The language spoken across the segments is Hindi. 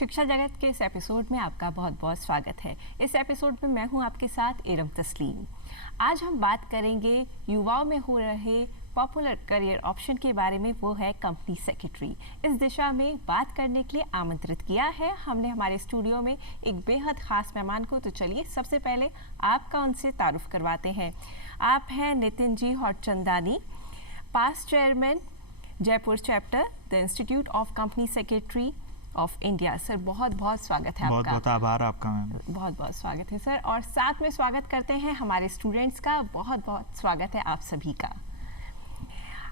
शिक्षा जगत के इस एपिसोड में आपका बहुत बहुत स्वागत है। इस एपिसोड में मैं हूं आपके साथ एरम तस्लीम। आज हम बात करेंगे युवाओं में हो रहे पॉपुलर करियर ऑप्शन के बारे में, वो है कंपनी सेक्रेटरी। इस दिशा में बात करने के लिए आमंत्रित किया है हमने हमारे स्टूडियो में एक बेहद खास मेहमान को। तो चलिए सबसे पहले आपका उनसे तारुफ करवाते हैं। आप हैं Nitin ji Hotchandani, past chairman Jaipur chapter the institute of company secretary of India. Sir बहुत बहुत स्वागत है आपका। बहुत बहुत आभार आपका मैम। बहुत बहुत स्वागत है सर। और साथ में स्वागत करते हैं हमारे स्टूडेंट्स का। बहुत बहुत स्वागत है आप सभी का।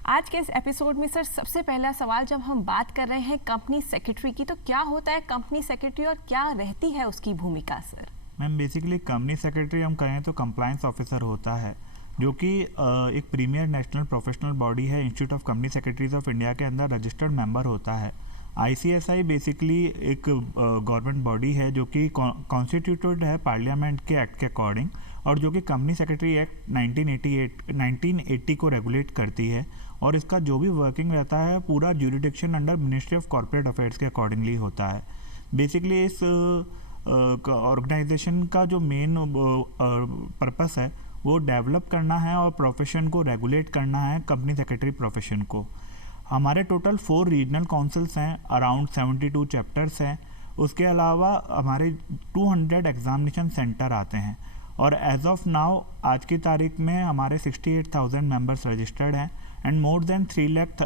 आज के इस एपिसोड में सर सबसे पहला सवाल, जब हम बात कर रहे हैं कंपनी सेक्रेटरी की, तो क्या होता है कंपनी सेक्रेटरी और क्या रहती है उसकी भूमिका sir? Ma'am basically company secretary हम कहें तो कंप्लायंस ऑफिसर होता है, जो कि एक प्रीमियर नेशनल प्रोफेशनल बॉडी है। Institute of company secretaries of India के अंदर रजिस्टर्ड मेंबर होता है। ICSI बेसिकली एक गवर्नमेंट बॉडी है जो कि कॉन्स्टिट्यूटेड है पार्लियामेंट के एक्ट के अकॉर्डिंग, और जो कि कंपनी सेक्रेटरी एक्ट 1980 को रेगुलेट करती है। और इसका जो भी वर्किंग रहता है पूरा jurisdiction under ministry of corporate affairs के अकॉर्डिंगली होता है। बेसिकली इस ऑर्गेनाइजेशन का जो मेन पर्पस है वो डेवलप करना है और प्रोफेशन को रेगुलेट करना है, कंपनी सेक्रेटरी प्रोफेशन को। हमारे टोटल 4 रीजनल काउंसिल्स हैं, अराउंड 72 चैप्टर्स हैं। उसके अलावा हमारे 200 एग्जामिनेशन सेंटर आते हैं, और एज ऑफ नाउ आज की तारीख में हमारे 68,000 मेंबर्स रजिस्टर्ड हैं, and more than 3 lakh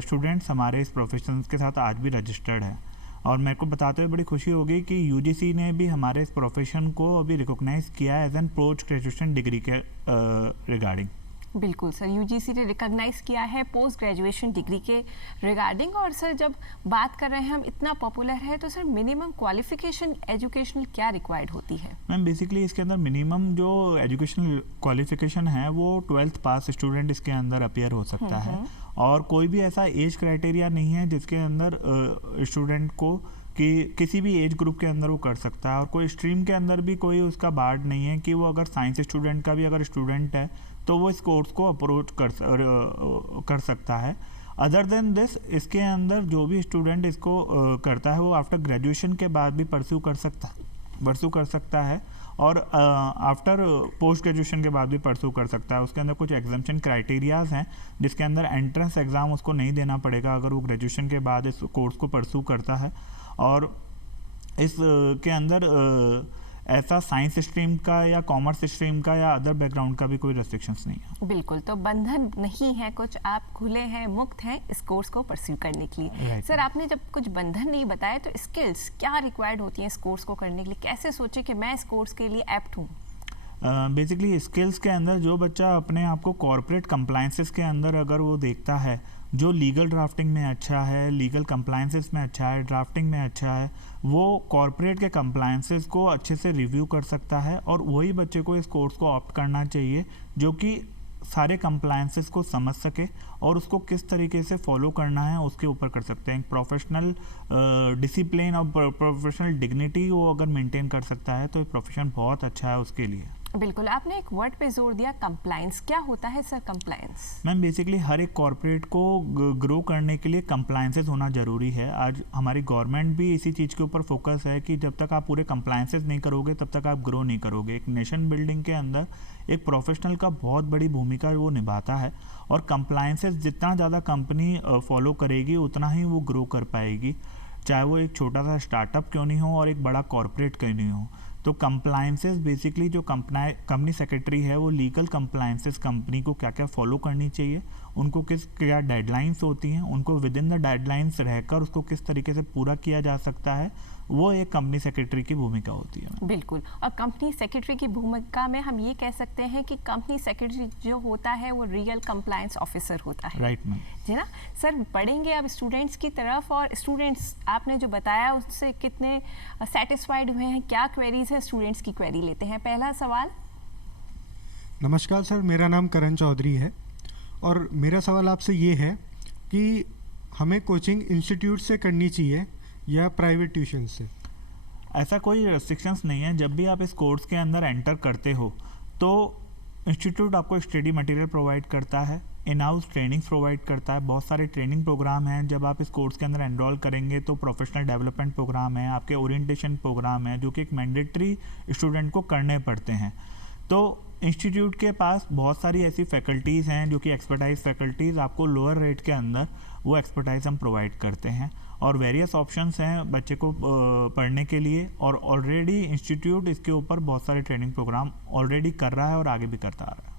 students हमारे इस प्रोफेशन के साथ आज भी रजिस्टर्ड हैं। और मेरे को बताते हुए बड़ी खुशी होगी कि UGC ने भी हमारे इस प्रोफेशन को अभी रिकॉग्नाइज किया है as an post graduation degree के रिगार्डिंग। बिल्कुल सर, UGC ने रिकॉग्नाइज किया है पोस्ट ग्रेजुएशन डिग्री के रिगार्डिंग। और सर जब बात कर रहे हैं हम, इतना पॉपुलर है, तो सर मिनिमम क्वालिफिकेशन एजुकेशनल क्या रिक्वायर्ड होती है? मैम बेसिकली इसके अंदर मिनिमम जो एजुकेशनल क्वालिफिकेशन है वो 12th पास स्टूडेंट इसके अंदर अपीयर हो सकता है, और कोई भी ऐसा एज क्राइटेरिया नहीं है जिसके अंदर स्टूडेंट को कि किसी भी एज ग्रुप के अंदर वो कर सकता है, और कोई स्ट्रीम के अंदर भी कोई उसका बार्ड नहीं है कि वो अगर साइंस स्टूडेंट का भी अगर स्टूडेंट है तो वो इस कोर्स को अप्रोच कर सकता है। अदर देन दिस, इसके अंदर जो भी स्टूडेंट इसको करता है वो आफ्टर ग्रेजुएशन के बाद भी परस्यू कर सकता है, और आफ्टर पोस्ट ग्रेजुएशन के बाद भी परस्यू कर सकता है। उसके अंदर कुछ एग्जामिनेशन क्राइटेरियाज हैं जिसके अंदर एंट्रेंस एग्ज़ाम उसको नहीं देना पड़ेगा अगर वो ग्रेजुएशन के बाद इस कोर्स को परस्यू करता है। और इस के अंदर ऐसा साइंस स्ट्रीम का या कॉमर्स स्ट्रीम का या अदर बैकग्राउंड का भी कोई रेस्ट्रिक्शंस नहीं है। बिल्कुल, तो बंधन नहीं है कुछ, आप खुले हैं, मुक्त हैं इस कोर्स को परस्यू करने के लिए। सर आपने जब कुछ बंधन नहीं बताया, तो स्किल्स क्या रिक्वायर्ड होती हैं इस कोर्स को करने के लिए? कैसे सोचे कि मैं इस कोर्स के लिए एप्ट हूँ? बेसिकली स्किल्स के अंदर जो बच्चा अपने आप को कॉर्पोरेट कंप्लायंसेस के अंदर अगर वो देखता है, जो लीगल ड्राफ्टिंग में अच्छा है, लीगल कंप्लायंसेस में अच्छा है, ड्राफ्टिंग में अच्छा है, वो कॉर्पोरेट के कंप्लायंसेस को अच्छे से रिव्यू कर सकता है, और वही बच्चे को इस कोर्स को ऑप्ट करना चाहिए जो कि सारे कंप्लायंसेस को समझ सके और उसको किस तरीके से फॉलो करना है उसके ऊपर कर सकते हैं। प्रोफेशनल डिसिप्लिन और प्रोफेशनल डिग्निटी वो अगर मेंटेन कर सकता है तो ये प्रोफेशन बहुत अच्छा है उसके लिए। बिल्कुल, आपने एक वर्ड पे जोर दिया, कंप्लायंस। क्या होता है सर कंप्लायंस? मैम बेसिकली हर एक कॉर्पोरेट को ग्रो करने के लिए कंप्लायंसेस होना ज़रूरी है। आज हमारी गवर्नमेंट भी इसी चीज़ के ऊपर फोकस है कि जब तक आप पूरे कंप्लायंसेस नहीं करोगे तब तक आप ग्रो नहीं करोगे। एक नेशन बिल्डिंग के अंदर एक प्रोफेशनल का बहुत बड़ी भूमिका वो निभाता है, और कंप्लायंसेस जितना ज़्यादा कंपनी फॉलो करेगी उतना ही वो ग्रो कर पाएगी, चाहे वो एक छोटा सा स्टार्टअप क्यों नहीं हो और एक बड़ा कॉर्पोरेट क्यों नहीं हो। तो कंप्लायंसेस बेसिकली जो कंपनी सेक्रेटरी है वो लीगल कंप्लायंसेस कंपनी को क्या क्या फॉलो करनी चाहिए, उनको क्या डेडलाइंस होती हैं, उनको विद इन द डेडलाइंस रहकर उसको किस तरीके से पूरा किया जा सकता है, वो एक कंपनी सेक्रेटरी की भूमिका होती है। बिल्कुल, और कंपनी सेक्रेटरी की भूमिका में हम ये कह सकते हैं कि कंपनी सेक्रेटरी जो होता है वो रियल कंप्लायंस ऑफिसर होता है। राइट मैम जी ना सर। बढ़ेंगे अब स्टूडेंट्स की तरफ, और स्टूडेंट्स आपने जो बताया उससे कितने सेटिस्फाइड हुए हैं, क्या क्वेरीज है, स्टूडेंट्स की क्वेरी लेते हैं। पहला सवाल। नमस्कार सर, मेरा नाम करण चौधरी है, और मेरा सवाल आपसे ये है कि हमें कोचिंग इंस्टीट्यूट से करनी चाहिए या प्राइवेट ट्यूशन से? ऐसा कोई रेस्ट्रिक्शंस नहीं है। जब भी आप इस कोर्स के अंदर एंटर करते हो तो इंस्टीट्यूट आपको स्टडी मटेरियल प्रोवाइड करता है, इन हाउस ट्रेनिंग्स प्रोवाइड करता है। बहुत सारे ट्रेनिंग प्रोग्राम हैं। जब आप इस कोर्स के अंदर एनरोल करेंगे तो प्रोफेशनल डेवलपमेंट प्रोग्राम है, आपके ओरिएंटेशन प्रोग्राम है, जो कि एक मैंडेटरी स्टूडेंट को करने पड़ते हैं। तो इंस्टीट्यूट के पास बहुत सारी ऐसी फैकल्टीज़ हैं जो कि एक्सपर्टाइज फैकल्टीज़ आपको लोअर रेट के अंदर वो एक्सपर्टाइज हम प्रोवाइड करते हैं, और वेरियस ऑप्शंस हैं बच्चे को पढ़ने के लिए। और ऑलरेडी इंस्टीट्यूट इसके ऊपर बहुत सारे ट्रेनिंग प्रोग्राम ऑलरेडी कर रहा है और आगे भी करता आ रहा है।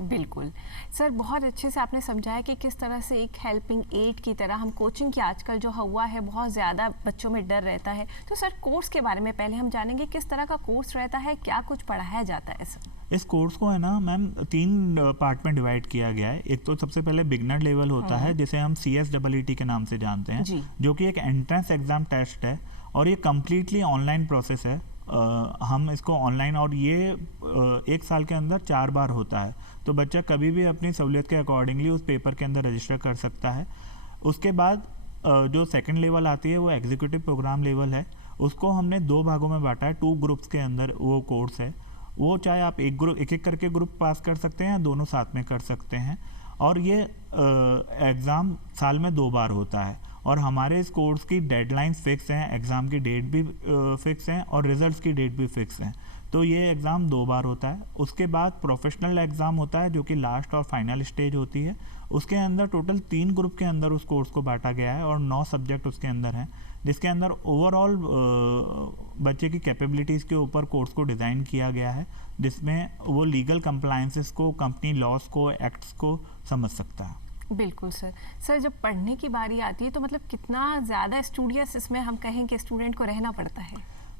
बिल्कुल सर, बहुत अच्छे से आपने समझाया कि किस तरह से एक हेल्पिंग एड की तरह हम कोचिंग की आजकल जो हुआ है बहुत ज़्यादा बच्चों में डर रहता है। तो सर कोर्स के बारे में पहले हम जानेंगे, किस तरह का कोर्स रहता है, क्या कुछ पढ़ाया जाता है सर? इस कोर्स को है ना मैम 3 पार्ट में डिवाइड किया गया है। एक तो सबसे पहले बिगनर लेवल होता है जिसे हम CSEET के नाम से जानते हैं, जो कि एक एंट्रेंस एग्जाम टेस्ट है और ये कम्प्लीटली ऑनलाइन प्रोसेस है। हम इसको ऑनलाइन, और ये 1 साल के अंदर 4 बार होता है, तो बच्चा कभी भी अपनी सहूलियत के अकॉर्डिंगली उस पेपर के अंदर रजिस्टर कर सकता है। उसके बाद जो सेकंड लेवल आती है वो एग्जीक्यूटिव प्रोग्राम लेवल है। उसको हमने 2 भागों में बांटा है, 2 ग्रुप्स के अंदर वो कोर्स है। वो चाहे आप एक एक करके ग्रुप पास कर सकते हैं या दोनों साथ में कर सकते हैं, और ये एग्ज़ाम साल में 2 बार होता है। और हमारे इस कोर्स की डेडलाइंस फिक्स हैं, एग्ज़ाम की डेट भी फिक्स हैं और रिजल्ट्स की डेट भी फिक्स हैं। तो ये एग्ज़ाम 2 बार होता है। उसके बाद प्रोफेशनल एग्ज़ाम होता है जो कि लास्ट और फाइनल स्टेज होती है। उसके अंदर टोटल 3 ग्रुप के अंदर उस कोर्स को बांटा गया है और 9 सब्जेक्ट उसके अंदर हैं, जिसके अंदर ओवरऑल बच्चे की कैपेबिलिटीज़ के ऊपर कोर्स को डिज़ाइन किया गया है, जिसमें वो लीगल कंप्लायंसेस को, कंपनी लॉस को, एक्ट्स को समझ सकता है। बिल्कुल सर। सर जब पढ़ने की बारी आती है तो मतलब कितना ज़्यादा स्टूडियस इसमें हम कहें कि स्टूडेंट को रहना पड़ता है?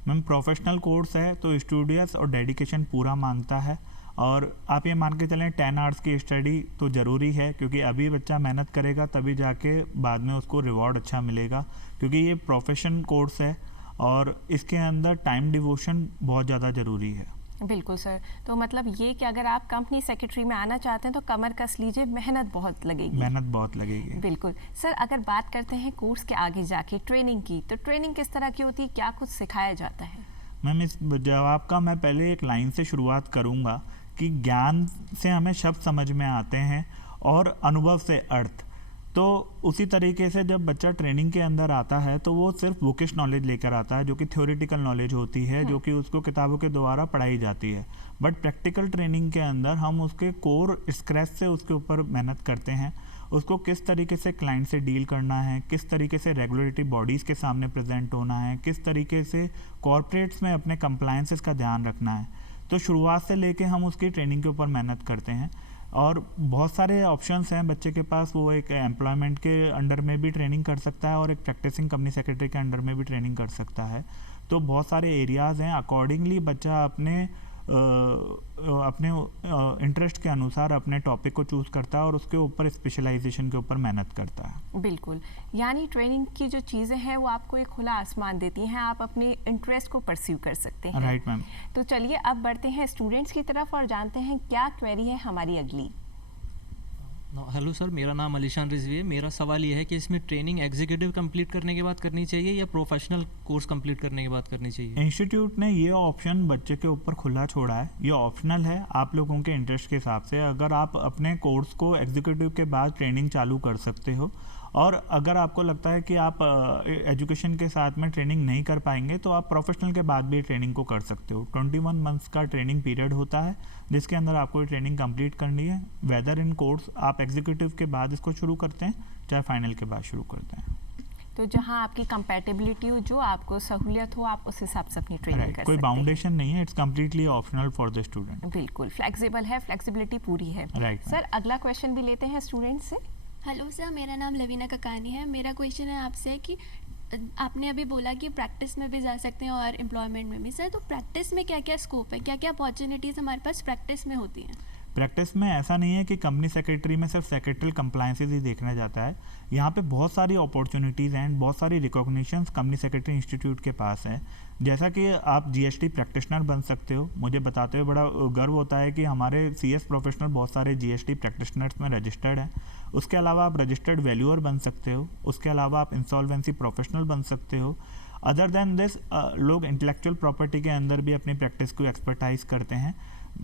मैम प्रोफेशनल कोर्स है तो स्टूडियस और डेडिकेशन पूरा मांगता है, और आप ये मान के चलें 10 आवर्स की स्टडी तो ज़रूरी है, क्योंकि अभी बच्चा मेहनत करेगा तभी जाके बाद में उसको रिवॉर्ड अच्छा मिलेगा, क्योंकि ये प्रोफेशन कोर्स है और इसके अंदर टाइम डिवोशन बहुत ज़्यादा ज़रूरी है। बिल्कुल सर। तो मतलब ये कि अगर आप कंपनी सेक्रेटरी में आना चाहते हैं तो कमर कस लीजिए, मेहनत बहुत लगेगी। मेहनत बहुत लगेगी। बिल्कुल सर। अगर बात करते हैं कोर्स के आगे जाके ट्रेनिंग की, तो ट्रेनिंग किस तरह की होती है, क्या कुछ सिखाया जाता है? मैम इस जवाब का मैं पहले एक लाइन से शुरुआत करूँगा कि ज्ञान से हमें शब्द समझ में आते हैं और अनुभव से अर्थ। तो उसी तरीके से जब बच्चा ट्रेनिंग के अंदर आता है तो वो सिर्फ बुकिश नॉलेज लेकर आता है, जो कि थ्योरेटिकल नॉलेज होती है, जो कि उसको किताबों के द्वारा पढ़ाई जाती है। बट प्रैक्टिकल ट्रेनिंग के अंदर हम उसके कोर स्क्रैच से उसके ऊपर मेहनत करते हैं। उसको किस तरीके से क्लाइंट से डील करना है, किस तरीके से रेगुलेटरी बॉडीज़ के सामने प्रेजेंट होना है, किस तरीके से कॉर्पोरेट्स में अपने कंप्लायंसेस का ध्यान रखना है। तो शुरुआत से लेके हम उसकी ट्रेनिंग के ऊपर मेहनत करते हैं, और बहुत सारे ऑप्शंस हैं बच्चे के पास। वो एक एम्प्लॉयमेंट के अंडर में भी ट्रेनिंग कर सकता है और एक प्रैक्टिसिंग कंपनी सेक्रेटरी के अंडर में भी ट्रेनिंग कर सकता है। तो बहुत सारे एरियाज़ हैं, अकॉर्डिंगली बच्चा अपने इंटरेस्ट के अनुसार अपने टॉपिक को चूज़ करता है और उसके ऊपर स्पेशलाइजेशन के ऊपर मेहनत करता है। बिल्कुल, यानी ट्रेनिंग की जो चीज़ें हैं वो आपको एक खुला आसमान देती हैं, आप अपने इंटरेस्ट को परस्यू कर सकते हैं। Right ma'am. तो चलिए अब बढ़ते हैं स्टूडेंट्स की तरफ और जानते हैं क्या क्वेरी है हमारी अगली। हेलो सर, मेरा नाम अलीशान रिजवी है। मेरा सवाल ये है कि इसमें ट्रेनिंग एग्जीक्यूटिव कंप्लीट करने के बाद करनी चाहिए या प्रोफेशनल कोर्स कंप्लीट करने के बाद करनी चाहिए? इंस्टीट्यूट ने ये ऑप्शन बच्चे के ऊपर खुला छोड़ा है। ये ऑप्शनल है आप लोगों के इंटरेस्ट के हिसाब से। अगर आप अपने कोर्स को एग्जीक्यूटिव के बाद ट्रेनिंग चालू कर सकते हो, और अगर आपको लगता है कि आप एजुकेशन के साथ में ट्रेनिंग नहीं कर पाएंगे तो आप प्रोफेशनल के बाद भी ट्रेनिंग को कर सकते हो। 21 मंथ्स का ट्रेनिंग पीरियड होता है जिसके अंदर आपको ट्रेनिंग कंप्लीट करनी है। वेदर इन कोर्स आप एग्जीक्यूटिव के बाद इसको शुरू करते हैं चाहे फाइनल के बाद शुरू करते हैं। तो जहां आपकी कंपैटिबिलिटी हो, जो आपको सहूलियत हो, आप उस हिसाब से अपनी ट्रेनिंग कर सकते हैं। कोई बाउंडेशन नहीं है, it's completely optional for the student. बिल्कुल फ्लेक्सिबल है, फ्लेक्सिबिलिटी पूरी है। राइट सर अगला क्वेश्चन भी लेते हैं स्टूडेंट से। हेलो सर, मेरा नाम लवीना ककानी है। मेरा क्वेश्चन है आपसे कि आपने अभी बोला कि प्रैक्टिस में भी जा सकते हैं और एम्प्लॉयमेंट में भी। सर तो प्रैक्टिस में क्या क्या स्कोप है, क्या क्या अपॉर्चुनिटीज़ हमारे पास प्रैक्टिस में होती हैं? प्रैक्टिस में ऐसा नहीं है कि कंपनी सेक्रेटरी में सिर्फ सेक्रेटरी कंप्लायंसेस ही देखना जाता है। यहाँ पे बहुत सारी अपॉर्चुनिटीज़ हैं, बहुत सारी रिकॉग्निशंस कंपनी सेक्रेटरी इंस्टीट्यूट के पास हैं। जैसा कि आप जीएसटी प्रैक्टिशनर बन सकते हो। मुझे बताते हुए बड़ा गर्व होता है कि हमारे सीएस प्रोफेशनल बहुत सारे जीएसटी प्रैक्टिशनर्स में रजिस्टर्ड हैं। उसके अलावा आप रजिस्टर्ड वैल्यूअर बन सकते हो। उसके अलावा आप इंसॉल्वेंसी प्रोफेशनल बन सकते हो। अदर देन दिस लोग इंटेलेक्चुअल प्रॉपर्टी के अंदर भी अपनी प्रैक्टिस को एक्सपर्टाइज करते हैं,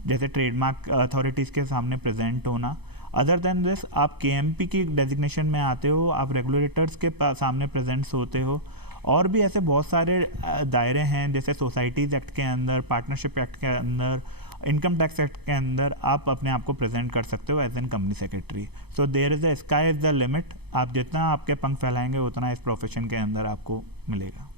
जैसे ट्रेडमार्क अथॉरिटीज़ के सामने प्रेजेंट होना। अदर देन दिस आप KMP की डेजिग्नेशन में आते हो, आप रेगुलेटर्स के सामने प्रेजेंट्स होते हो, और भी ऐसे बहुत सारे दायरे हैं जैसे सोसाइटीज़ एक्ट के अंदर, पार्टनरशिप एक्ट के अंदर, इनकम टैक्स एक्ट के अंदर आप अपने आप को प्रेजेंट कर सकते हो as an company secretary. So there is the sky is the limit, आप जितना आपके पंख फैलाएंगे उतना इस प्रोफेशन के अंदर आपको मिलेगा।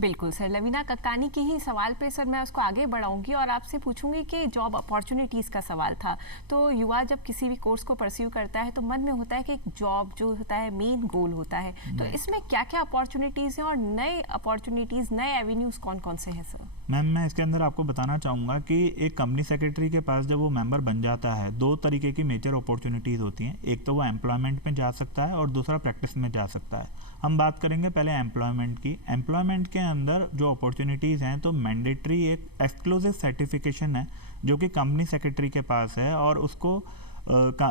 बिल्कुल सर, लवीना कक्कानी के ही सवाल पे सर मैं उसको आगे बढ़ाऊंगी और आपसे पूछूंगी कि जॉब अपॉर्चुनिटीज़ का सवाल था। तो युवा जब किसी भी कोर्स को परस्यू करता है तो मन में होता है कि एक जॉब जो होता है मेन गोल होता है, तो इसमें क्या क्या अपॉर्चुनिटीज़ हैं और नए अपॉर्चुनिटीज़, नए एवेन्यूज़ कौन कौन से हैं सर? मैम मैं इसके अंदर आपको बताना चाहूँगा कि एक कंपनी सेक्रेटरी के पास जब वो मेंबर बन जाता है, दो तरीके की मेजर अपॉर्चुनिटीज़ होती हैं। एक तो वो एम्प्लॉयमेंट में जा सकता है और दूसरा प्रैक्टिस में जा सकता है। हम बात करेंगे पहले एम्प्लॉयमेंट की। एम्प्लॉयमेंट के अंदर जो अपॉर्चुनिटीज़ हैं, तो मैंडेटरी एक एक्सक्लूसिव सर्टिफिकेशन है जो कि कंपनी सेक्रेटरी के पास है, और उसको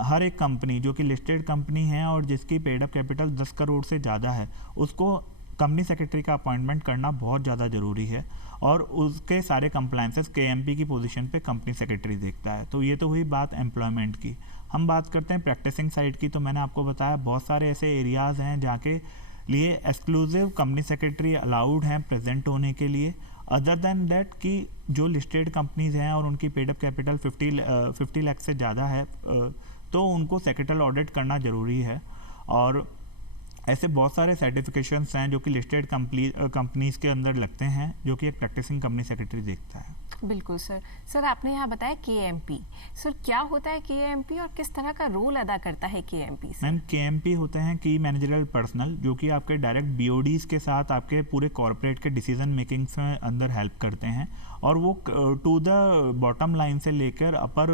हर एक कंपनी जो कि लिस्टेड कंपनी है और जिसकी पेड अप कैपिटल 10 करोड़ से ज़्यादा है, उसको कंपनी सेक्रेटरी का अपॉइंटमेंट करना बहुत ज़्यादा ज़रूरी है, और उसके सारे कंप्लायंसेस KMP की पोजीशन पे कंपनी सेक्रेटरी देखता है। तो ये तो हुई बात एम्प्लॉयमेंट की। हम बात करते हैं प्रैक्टिसिंग साइड की। तो मैंने आपको बताया बहुत सारे ऐसे एरियाज़ हैं जहाँ के लिए एक्सक्लूसिव कंपनी सेक्रेटरी अलाउड हैं प्रेजेंट होने के लिए। अदर देन दैट कि जो लिस्टेड कंपनीज हैं और उनकी पेड अप कैपिटल 50 लाख से ज़्यादा है, तो उनको सेक्रेटल ऑडिट करना ज़रूरी है। और ऐसे बहुत सारे सर्टिफिकेशंस हैं जो कि लिस्टेड कंपनीज के अंदर लगते हैं, जो कि एक प्रैक्टिसिंग कंपनी सेक्रेटरी देखता है। बिल्कुल सर। सर आपने यहाँ बताया KMP, सर क्या होता है KMP और किस तरह का रोल अदा करता है KMP? मैम KMP होते हैं की मैनेजरल पर्सनल, जो कि आपके डायरेक्ट BODs के साथ आपके पूरे कॉर्पोरेट के डिसीजन मेकिंग में अंदर हेल्प करते हैं, और वो टू द बॉटम लाइन से लेकर अपर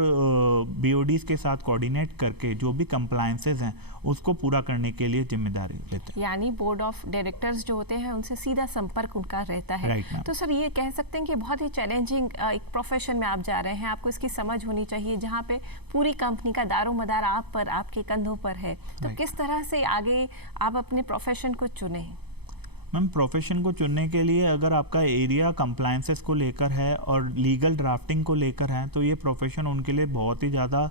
BODs के साथ कोऑर्डिनेट करके जो भी कंप्लायंसेस हैं उसको पूरा करने के लिए जिम्मेदारी लेते हैं। यानी बोर्ड ऑफ डायरेक्टर्स जो होते हैं उनसे सीधा संपर्क उनका रहता है। Right, तो सर ये कह सकते हैं कि बहुत ही चैलेंजिंग एक प्रोफेशन में आप जा रहे हैं, आपको इसकी समझ होनी चाहिए, जहाँ पे पूरी कंपनी का दारोमदार आप पर, आपके कंधों पर है। तो Right. किस तरह से आगे आप अपने प्रोफेशन को चुने? मैम प्रोफेशन को चुनने के लिए अगर आपका एरिया कंप्लायंसेस को लेकर है और लीगल ड्राफ्टिंग को लेकर है, तो ये प्रोफेशन उनके लिए बहुत ही ज़्यादा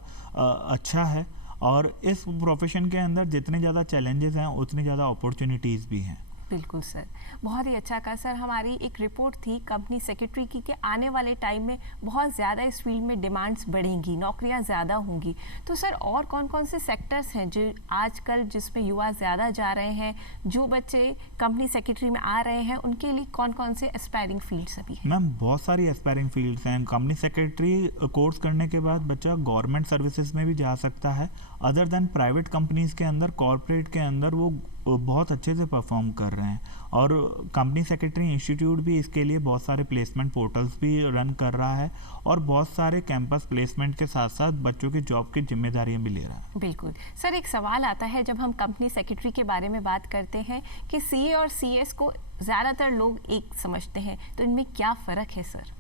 अच्छा है, और इस प्रोफेशन के अंदर जितने ज़्यादा चैलेंजेस हैं उतनी ज़्यादा अपॉर्चुनिटीज़ भी हैं। बिल्कुल सर, बहुत ही अच्छा कहा सर। हमारी एक रिपोर्ट थी कंपनी सेक्रेटरी की कि आने वाले टाइम में बहुत ज़्यादा इस फील्ड में डिमांड्स बढ़ेंगी, नौकरियां ज़्यादा होंगी। तो सर और कौन कौन से सेक्टर्स हैं जो आजकल जिसमें युवा ज़्यादा जा रहे हैं, जो बच्चे कंपनी सेक्रेटरी में आ रहे हैं, उनके लिए कौन कौन से एस्पायरिंग फील्ड्स अभी हैं? मैम बहुत सारी एस्पायरिंग फील्ड्स हैं। कंपनी सेक्रेटरी कोर्स करने के बाद बच्चा गवर्नमेंट सर्विसेज में भी जा सकता है। अदर देन प्राइवेट कंपनीज के अंदर, कॉर्पोरेट के अंदर वो बहुत अच्छे से परफॉर्म कर रहे हैं, और कंपनी सेक्रेटरी इंस्टीट्यूट भी इसके लिए बहुत सारे प्लेसमेंट पोर्टल्स भी रन कर रहा है, और बहुत सारे कैंपस प्लेसमेंट के साथ साथ बच्चों की जॉब की जिम्मेदारियां भी ले रहा है। बिल्कुल सर, एक सवाल आता है जब हम कंपनी सेक्रेटरी के बारे में बात करते हैं कि CA और CS को ज़्यादातर लोग एक समझते हैं, तो इनमें क्या फ़र्क है सर?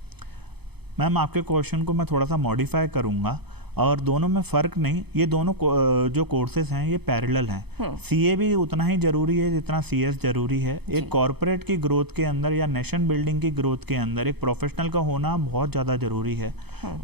मैम आपके क्वेश्चन को मैं थोड़ा सा मॉडिफाई करूंगा, और दोनों में फ़र्क नहीं, ये दोनों जो कोर्सेज हैं ये पैरेलल हैं। CA भी उतना ही ज़रूरी है जितना CS ज़रूरी है। एक कॉर्पोरेट की ग्रोथ के अंदर या नेशन बिल्डिंग की ग्रोथ के अंदर एक प्रोफेशनल का होना बहुत ज़्यादा ज़रूरी है।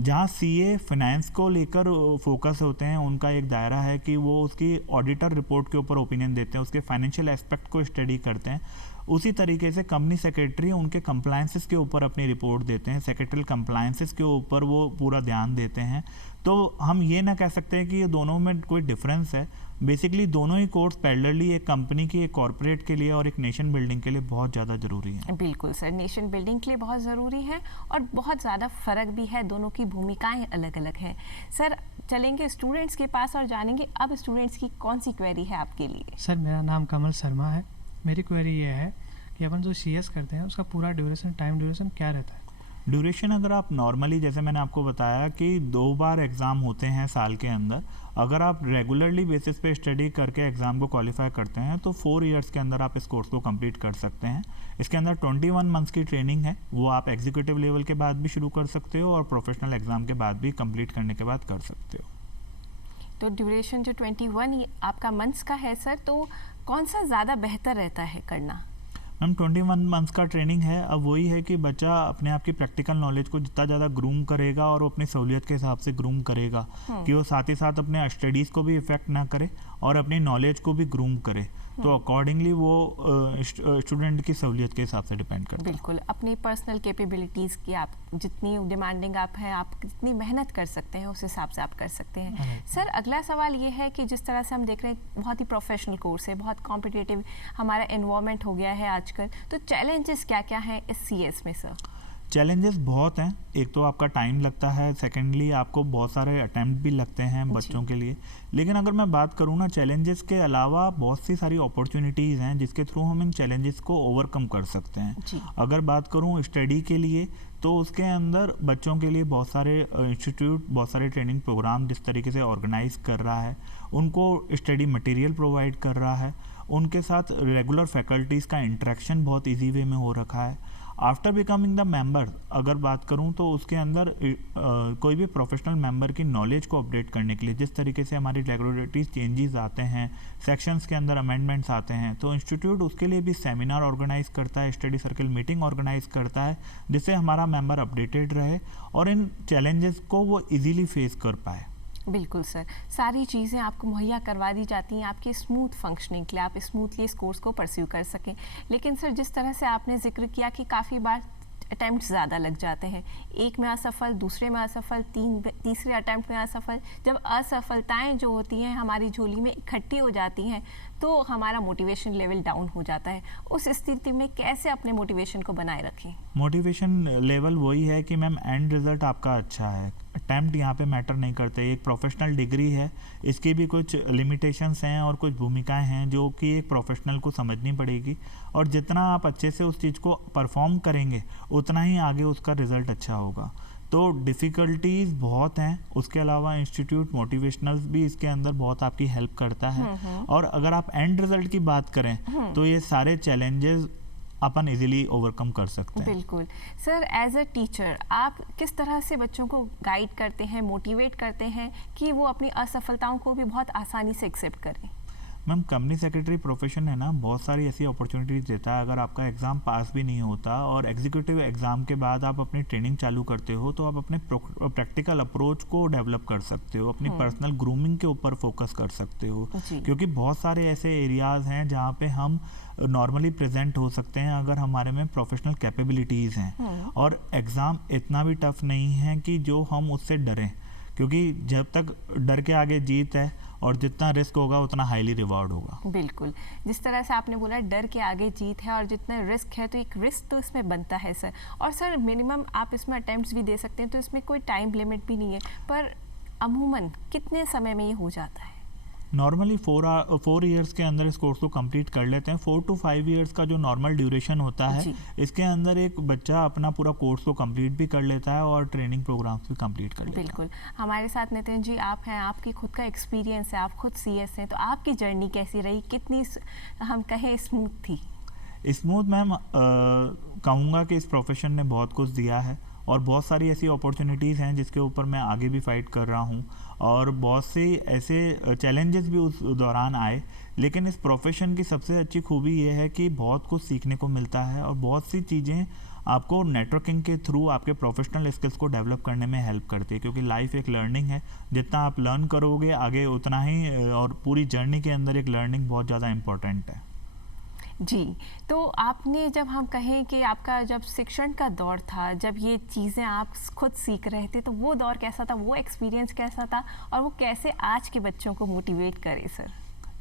जहाँ CA फाइनेंस को लेकर फोकस होते हैं, उनका एक दायरा है कि वो उसकी ऑडिटर रिपोर्ट के ऊपर ओपिनियन देते हैं, उसके फाइनेंशियल एस्पेक्ट को स्टडी करते हैं। उसी तरीके से कंपनी सेक्रेटरी उनके कंप्लायंसेस के ऊपर अपनी रिपोर्ट देते हैं, सेक्रेटरी कंप्लायंसेस के ऊपर वो पूरा ध्यान देते हैं। तो हम ये ना कह सकते हैं कि ये दोनों में कोई डिफरेंस है। बेसिकली दोनों ही कोर्स पैरेलली एक कंपनी की, एक कॉर्पोरेट के लिए और एक नेशन बिल्डिंग के लिए बहुत ज़्यादा ज़रूरी है। बिल्कुल सर, नेशन बिल्डिंग के लिए बहुत ज़रूरी है और बहुत ज़्यादा फ़र्क भी है, दोनों की भूमिकाएं अलग अलग हैं। सर चलेंगे स्टूडेंट्स के पास और जानेंगे अब स्टूडेंट्स की कौन सी क्वेरी है आपके लिए। सर मेरा नाम कमल शर्मा है। मेरी क्वेरी ये है कि अपन जो CS करते हैं उसका पूरा ड्यूरेशन, टाइम ड्यूरेशन क्या रहता है? ड्यूरेशन अगर आप नॉर्मली, जैसे मैंने आपको बताया कि 2 बार एग्ज़ाम होते हैं साल के अंदर, अगर आप रेगुलरली बेसिस पे स्टडी करके एग्ज़ाम को क्वालिफाई करते हैं तो 4 इयर्स के अंदर आप इस कोर्स को कंप्लीट कर सकते हैं। इसके अंदर 21 मंथ्स की ट्रेनिंग है, वो आप एग्जीक्यूटिव लेवल के बाद भी शुरू कर सकते हो और प्रोफेशनल एग्ज़ाम के बाद भी कंप्लीट करने के बाद कर सकते हो। तो ड्यूरेशन जो 21 आपका मंथ्स का है सर, तो कौन सा ज़्यादा बेहतर रहता है करना? मैम 21 मंथ्स का ट्रेनिंग है। अब वही है कि बच्चा अपने आप की प्रैक्टिकल नॉलेज को जितना ज़्यादा ग्रूम करेगा और वो अपनी सहूलियत के हिसाब से ग्रूम करेगा कि वो साथ ही साथ अपने स्टडीज़ को भी इफ़ेक्ट ना करे और अपनी नॉलेज को भी ग्रूम करे, तो अकॉर्डिंगली वो स्टूडेंट की सहूलियत के हिसाब से डिपेंड करता है। बिल्कुल, अपनी पर्सनल कैपेबिलिटीज़ की आप जितनी डिमांडिंग आप हैं, आप जितनी मेहनत कर सकते हैं उस हिसाब से आप कर सकते हैं। सर, अगला सवाल ये है कि जिस तरह से हम देख रहे हैं बहुत ही प्रोफेशनल कोर्स है, बहुत कॉम्पिटिटिव हमारा एनवायरनमेंट हो गया है आजकल, तो चैलेंजेस क्या क्या हैं इस सीएस में सर? चैलेंजेस बहुत हैं। एक तो आपका टाइम लगता है, सेकेंडली आपको बहुत सारे अटैम्प्ट भी लगते हैं बच्चों के लिए। लेकिन अगर मैं बात करूँ ना, चैलेंजेस के अलावा बहुत सी सारी अपॉर्चुनिटीज़ हैं जिसके थ्रू हम इन चैलेंजेस को ओवरकम कर सकते हैं। अगर बात करूँ स्टडी के लिए, तो उसके अंदर बच्चों के लिए बहुत सारे इंस्टीट्यूट, बहुत सारे ट्रेनिंग प्रोग्राम जिस तरीके से ऑर्गेनाइज कर रहा है, उनको स्टडी मटेरियल प्रोवाइड कर रहा है, उनके साथ रेगुलर फैकल्टीज़ का इंटरेक्शन बहुत ईजी वे में हो रखा है। आफ्टर बिकमिंग द मेंबर अगर बात करूं तो उसके अंदर कोई भी प्रोफेशनल मेंबर की नॉलेज को अपडेट करने के लिए जिस तरीके से हमारी रेगुलेटरीज चेंजेस आते हैं, सेक्शंस के अंदर अमेंडमेंट्स आते हैं, तो इंस्टीट्यूट उसके लिए भी सेमिनार ऑर्गेनाइज करता है, स्टडी सर्कल मीटिंग ऑर्गेनाइज करता है, जिससे हमारा मेंबर अपडेटेड रहे और इन चैलेंजेस को वो ईजीली फेस कर पाए। बिल्कुल सर, सारी चीज़ें आपको मुहैया करवा दी जाती हैं आपके स्मूथ फंक्शनिंग के लिए, आप स्मूथली इस कोर्स को परस्यू कर सकें। लेकिन सर, जिस तरह से आपने जिक्र किया कि काफ़ी बार अटैम्प्ट ज़्यादा लग जाते हैं, एक में असफल, दूसरे में असफल, तीसरे अटैम्प्ट में असफल, जब असफलताएं जो होती हैं हमारी झोली में इकट्ठी हो जाती हैं तो हमारा मोटिवेशन लेवल डाउन हो जाता है। उस स्थिति में कैसे अपने मोटिवेशन को बनाए रखें? मोटिवेशन लेवल वही है कि मैम एंड रिजल्ट आपका अच्छा है, अटैम्प्ट यहाँ पे मैटर नहीं करते। एक प्रोफेशनल डिग्री है, इसकी भी कुछ लिमिटेशंस हैं और कुछ भूमिकाएं हैं जो कि एक प्रोफेशनल को समझनी पड़ेगी, और जितना आप अच्छे से उस चीज़ को परफॉर्म करेंगे उतना ही आगे उसका रिजल्ट अच्छा होगा। तो डिफ़िकल्टीज़ बहुत हैं, उसके अलावा इंस्टीट्यूट मोटिवेशनल्स भी इसके अंदर बहुत आपकी हेल्प करता है। और अगर आप एंड रिजल्ट की बात करें तो ये सारे चैलेंजेस अपन इजीली ओवरकम कर सकते हैं। बिल्कुल सर, एज अ टीचर आप किस तरह से बच्चों को गाइड करते हैं, मोटिवेट करते हैं कि वो अपनी असफलताओं को भी बहुत आसानी से एक्सेप्ट करें? मैम, कंपनी सेक्रेटरी प्रोफेशन है ना, बहुत सारी ऐसी अपॉर्चुनिटीज़ देता है। अगर आपका एग्ज़ाम पास भी नहीं होता और एग्जीक्यूटिव एग्ज़ाम के बाद आप अपनी ट्रेनिंग चालू करते हो, तो आप अपने प्रैक्टिकल अप्रोच को डेवलप कर सकते हो, अपनी पर्सनल ग्रूमिंग के ऊपर फोकस कर सकते हो, क्योंकि बहुत सारे ऐसे एरियाज़ हैं जहाँ पे हम नॉर्मली प्रेजेंट हो सकते हैं अगर हमारे में प्रोफेशनल कैपेबिलिटीज़ हैं। और एग्ज़ाम इतना भी टफ नहीं है कि जो हम उससे डरें, क्योंकि जब तक डर के आगे जीत है और जितना रिस्क होगा उतना हाईली रिवॉर्ड होगा। बिल्कुल, जिस तरह से आपने बोला डर के आगे जीत है और जितना रिस्क है तो एक रिस्क तो इसमें बनता है सर। और सर, मिनिमम आप इसमें अटेम्प्ट्स भी दे सकते हैं, तो इसमें कोई टाइम लिमिट भी नहीं है, पर अमूमन कितने समय में ये हो जाता है? नॉर्मली 4 इयर्स के अंदर इस कोर्स को कंप्लीट कर लेते हैं। 4 to 5 इयर्स का जो नॉर्मल ड्यूरेशन होता है, इसके अंदर एक बच्चा अपना पूरा कोर्स को कंप्लीट भी कर लेता है और ट्रेनिंग प्रोग्राम्स भी कंप्लीट कर लेता है। बिल्कुल। हमारे साथ नितिन जी आप हैं, आपकी खुद का एक्सपीरियंस है, आप खुद सीएस हैं, तो आपकी जर्नी कैसी रही, कितनी हम कहें स्मूथ थी? स्मूथ मैम, कहूँगा कि इस प्रोफेशन ने बहुत कुछ दिया है और बहुत सारी ऐसी अपॉर्चुनिटीज़ हैं जिसके ऊपर मैं आगे भी फाइट कर रहा हूँ, और बहुत से ऐसे चैलेंजेस भी उस दौरान आए। लेकिन इस प्रोफेशन की सबसे अच्छी खूबी ये है कि बहुत कुछ सीखने को मिलता है और बहुत सी चीज़ें आपको नेटवर्किंग के थ्रू आपके प्रोफेशनल स्किल्स को डेवलप करने में हेल्प करती है, क्योंकि लाइफ एक लर्निंग है। जितना आप लर्न करोगे आगे उतना ही, और पूरी जर्नी के अंदर एक लर्निंग बहुत ज़्यादा इम्पोर्टेंट है। जी, तो आपने जब हम कहें कि आपका जब शिक्षण का दौर था, जब ये चीज़ें आप खुद सीख रहे थे, तो वो दौर कैसा था, वो एक्सपीरियंस कैसा था, और वो कैसे आज के बच्चों को मोटिवेट करे सर?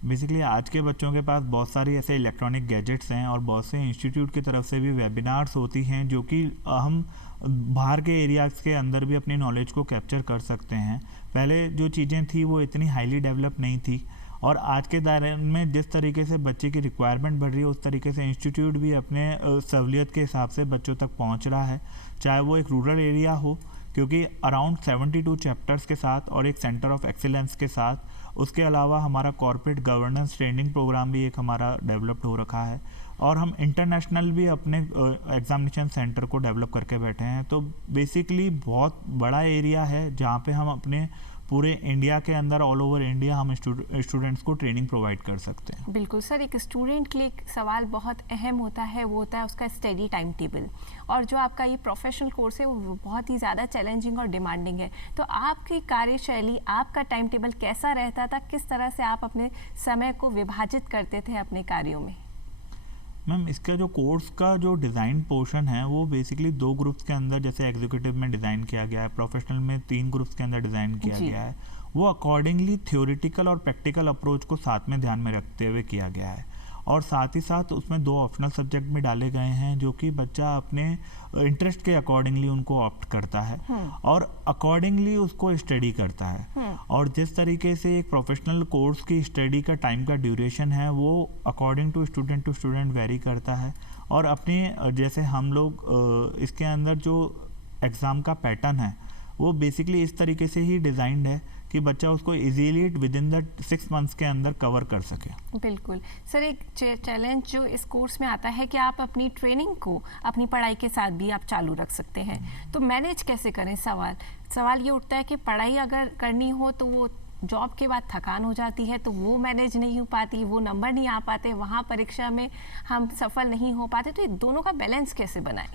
बेसिकली आज के बच्चों के पास बहुत सारी ऐसे इलेक्ट्रॉनिक गैजेट्स हैं और बहुत से इंस्टीट्यूट की तरफ से भी वेबिनार्स होती हैं जो कि हम बाहर के एरियाज़ के अंदर भी अपनी नॉलेज को कैप्चर कर सकते हैं। पहले जो चीज़ें थी वो इतनी हाईली डेवलप नहीं थी, और आज के दायरे में जिस तरीके से बच्चे की रिक्वायरमेंट बढ़ रही है उस तरीके से इंस्टीट्यूट भी अपने सहूलियत के हिसाब से बच्चों तक पहुंच रहा है, चाहे वो एक रूरल एरिया हो, क्योंकि अराउंड 72 चैप्टर्स के साथ और एक सेंटर ऑफ एक्सीलेंस के साथ, उसके अलावा हमारा कॉर्पोरेट गवर्नेंस ट्रेनिंग प्रोग्राम भी एक हमारा डेवलप्ड हो रखा है, और हम इंटरनेशनल भी अपने एग्जामिनेशन सेंटर को डेवलप करके बैठे हैं। तो बेसिकली बहुत बड़ा एरिया है जहाँ पे हम अपने पूरे इंडिया के अंदर, ऑल ओवर इंडिया हम स्टूडेंट्स को ट्रेनिंग प्रोवाइड कर सकते हैं। बिल्कुल सर, एक स्टूडेंट के लिए एक सवाल बहुत अहम होता है, वो होता है उसका स्टडी टाइम टेबल। और जो आपका ये प्रोफेशनल कोर्स है वो बहुत ही ज़्यादा चैलेंजिंग और डिमांडिंग है, तो आपकी कार्यशैली, आपका टाइम टेबल कैसा रहता था? किस तरह से आप अपने समय को विभाजित करते थे अपने कार्यों में? मैम, इसका जो कोर्स का जो डिज़ाइन पोर्शन है वो बेसिकली 2 ग्रुप्स के अंदर, जैसे एग्जीक्यूटिव में डिज़ाइन किया गया है, प्रोफेशनल में 3 ग्रुप्स के अंदर डिज़ाइन किया जी। गया है। वो अकॉर्डिंगली थ्योरेटिकल और प्रैक्टिकल अप्रोच को साथ में ध्यान में रखते हुए किया गया है। और साथ ही साथ उसमें 2 ऑप्शनल सब्जेक्ट भी डाले गए हैं जो कि बच्चा अपने इंटरेस्ट के अकॉर्डिंगली उनको ऑप्ट करता है और अकॉर्डिंगली उसको स्टडी करता है। और जिस तरीके से एक प्रोफेशनल कोर्स की स्टडी का टाइम का ड्यूरेशन है वो अकॉर्डिंग टू स्टूडेंट वेरी करता है। और अपने जैसे हम लोग इसके अंदर जो एग्ज़ाम का पैटर्न है वो बेसिकली इस तरीके से ही डिज़ाइंड है कि बच्चा उसको easily with in the 6 months के अंदर कवर कर सके। बिल्कुल सर, एक चैलेंज जो इस कोर्स में आता है कि आप अपनी ट्रेनिंग को अपनी पढ़ाई के साथ भी आप चालू रख सकते हैं, तो मैनेज कैसे करें? सवाल ये उठता है कि पढ़ाई अगर करनी हो तो वो जॉब के बाद थकान हो जाती है, तो वो मैनेज नहीं हो पाती, वो नंबर नहीं आ पाते, वहाँ परीक्षा में हम सफल नहीं हो पाते, तो ये दोनों का बैलेंस कैसे बनाएं?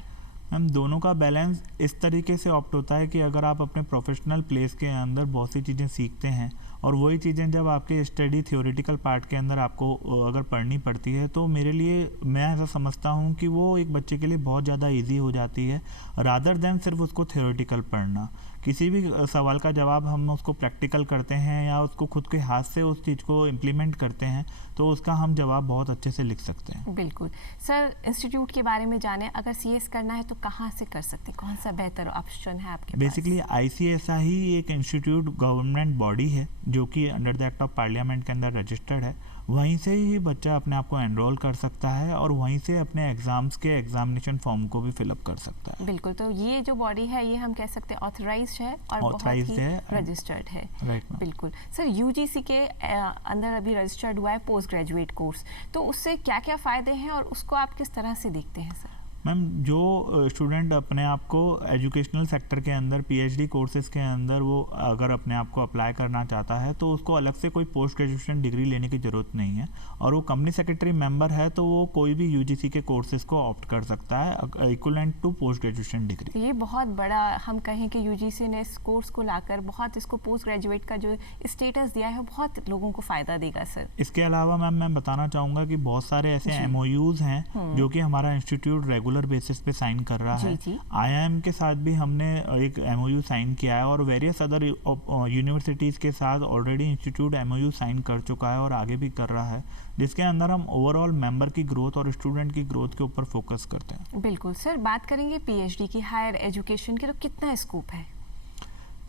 मैम, दोनों का बैलेंस इस तरीके से ऑप्ट होता है कि अगर आप अपने प्रोफेशनल प्लेस के अंदर बहुत सी चीज़ें सीखते हैं और वही चीज़ें जब आपके स्टडी थ्योरेटिकल पार्ट के अंदर आपको अगर पढ़नी पड़ती है, तो मेरे लिए, मैं ऐसा समझता हूँ कि वो एक बच्चे के लिए बहुत ज़्यादा इजी हो जाती है रादर देन सिर्फ उसको थ्योरेटिकल पढ़ना। किसी भी सवाल का जवाब हम उसको प्रैक्टिकल करते हैं या उसको खुद के हाथ से उस चीज़ को इम्प्लीमेंट करते हैं तो उसका हम जवाब बहुत अच्छे से लिख सकते हैं। बिल्कुल सर, इंस्टीट्यूट के बारे में जाने, अगर सीएस करना है तो कहाँ से कर सकते हैं? कौन सा बेहतर ऑप्शन है आपके बेसिकली ICSI ही एक इंस्टीट्यूट गवर्नमेंट बॉडी है जो कि under the act of parliament के अंदर रजिस्टर्ड है। वहीं से ही बच्चा अपने आप को एनरोल कर सकता है और वहीं से अपने एग्ज़ाम्स के एग्जामिनेशन फॉर्म को भी फिलअप कर सकता है। बिल्कुल, तो ये जो बॉडी है ये हम कह सकते हैं ऑथराइज्ड है और बहुत Authorized ही है, रजिस्टर्ड है। Right ma'am. बिल्कुल सर, यूजीसी के अंदर अभी रजिस्टर्ड हुआ है पोस्ट ग्रेजुएट कोर्स, तो उससे क्या क्या फ़ायदे हैं और उसको आप किस तरह से देखते हैं सर? मैम, जो स्टूडेंट अपने आप को एजुकेशनल सेक्टर के अंदर PhD कोर्सेज के अंदर वो अगर अपने आप को अप्लाई करना चाहता है तो उसको अलग से कोई पोस्ट ग्रेजुएशन डिग्री लेने की ज़रूरत नहीं है और वो कंपनी सेक्रेटरी मेंबर है तो वो कोई भी UGC के कोर्सेज को ऑप्ट कर सकता है equivalent to post graduation degree. तो ये बहुत बड़ा, हम कहें कि यूजीसी ने इस कोर्स को लाकर बहुत इसको पोस्ट ग्रेजुएट का जो स्टेटस दिया है बहुत लोगों को फ़ायदा देगा सर। इसके अलावा मैम मैं बताना चाहूँगा कि बहुत सारे ऐसे MOUs हैं जो कि हमारा इंस्टीट्यूट रेगुलर बेसिस पे साइन कर रहा है। IIM के साथ भी हमने एक MOU साइन किया है और वेरियस अदर यूनिवर्सिटीज़ के साथ ऑलरेडी इंस्टीट्यूट MOU साइन कर चुका है और आगे भी कर रहा है, जिसके अंदर हम ओवरऑल मेंबर की ग्रोथ और स्टूडेंट की ग्रोथ के ऊपर फोकस करते हैं। बिल्कुल सर, बात करेंगे PhD की, हायर एजुकेशन की, तो कितना स्कोप है?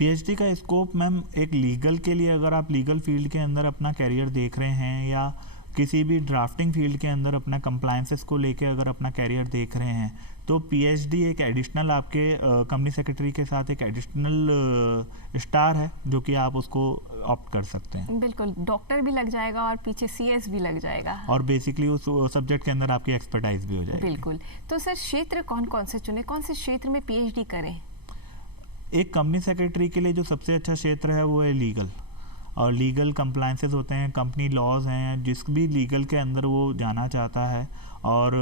PhD का स्कोप मैम एक लीगल के लिए, अगर आप लीगल फील्ड के अंदर अपना कैरियर देख रहे हैं या किसी भी ड्राफ्टिंग फील्ड के अंदर अपना कंप्लायंसेस को लेके अगर अपना कैरियर देख रहे हैं तो PhD एक एडिशनल आपके कंपनी सेक्रेटरी के साथ एक एडिशनल स्टार है जो कि आप उसको ऑप्ट कर सकते हैं। बिल्कुल, डॉक्टर भी लग जाएगा और पीछे CS भी लग जाएगा और बेसिकली उस सब्जेक्ट के अंदर आपकी एक्सपर्टाइज भी हो जाएगी। बिल्कुल, तो सर क्षेत्र कौन कौन से चुने, कौन से क्षेत्र में PhD करें? एक कंपनी सेक्रेटरी के लिए जो सबसे अच्छा क्षेत्र है वो है लीगल, और लीगल कंप्लायंसेस होते हैं, कंपनी लॉज हैं, जिस भी लीगल के अंदर वो जाना चाहता है और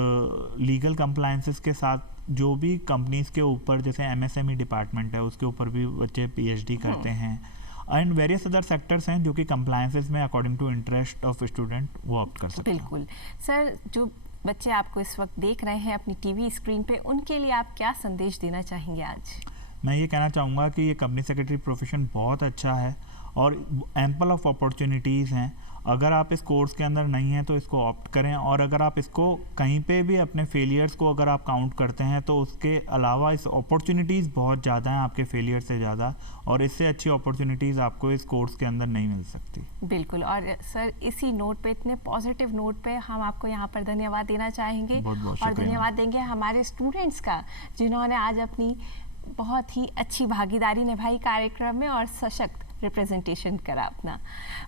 लीगल कंप्लायंसेस के साथ जो भी कंपनीज के ऊपर जैसे MSME डिपार्टमेंट है उसके ऊपर भी बच्चे PhD करते हैं एंड वेरियस अदर सेक्टर्स हैं जो कि कंप्लायंसेस में according to interest of student वो ऑप्ट कर सकते हैं। बिल्कुल सर, जो बच्चे आपको इस वक्त देख रहे हैं अपनी TV स्क्रीन पे, उनके लिए आप क्या संदेश देना चाहेंगे आज? मैं ये कहना चाहूँगा कि ये कंपनी सेक्रेटरी प्रोफेशन बहुत अच्छा है और एम्पल ऑफ अपॉर्चुनिटीज़ हैं। अगर आप इस कोर्स के अंदर नहीं हैं तो इसको ऑप्ट करें, और अगर आप इसको कहीं पे भी अपने फेलियर्स को अगर आप काउंट करते हैं तो उसके अलावा इस अपॉर्चुनिटीज़ बहुत ज़्यादा हैं आपके फेलियर से ज़्यादा, और इससे अच्छी अपॉर्चुनिटीज़ आपको इस कोर्स के अंदर नहीं मिल सकती। बिल्कुल, और सर इसी नोट पे, इतने पॉजिटिव नोट पे हम आपको यहाँ पर धन्यवाद देना चाहेंगे बहुत बहुत और शुक्रिया। धन्यवाद देंगे हमारे स्टूडेंट्स का जिन्होंने आज अपनी बहुत ही अच्छी भागीदारी निभाई कार्यक्रम में और सशक्त रिप्रेजेंटेशन करा अपना।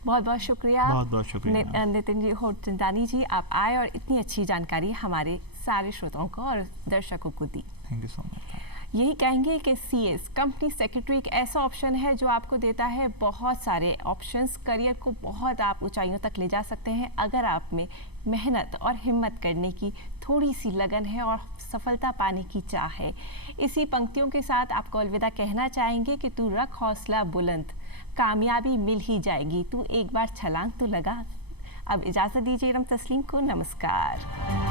बहुत बहुत शुक्रिया। बहुत बहुत शुक्रिया नितिन जी, होटचंदानी जी, आप आए और इतनी अच्छी जानकारी हमारे सारे श्रोताओं को और दर्शकों को दी। Thank you so much. यही कहेंगे कि सीएस कंपनी सेक्रेटरी एक ऐसा ऑप्शन है जो आपको देता है बहुत सारे ऑप्शंस, करियर को बहुत आप ऊंचाइयों तक ले जा सकते हैं अगर आप में मेहनत और हिम्मत करने की थोड़ी सी लगन है और सफलता पाने की चाह है। इसी पंक्तियों के साथ आपको अलविदा कहना चाहेंगे कि तू रख हौसला बुलंद, कामयाबी मिल ही जाएगी, तू एक बार छलांग तो लगा। अब इजाज़त दीजिए इरम तस्लीम को। नमस्कार।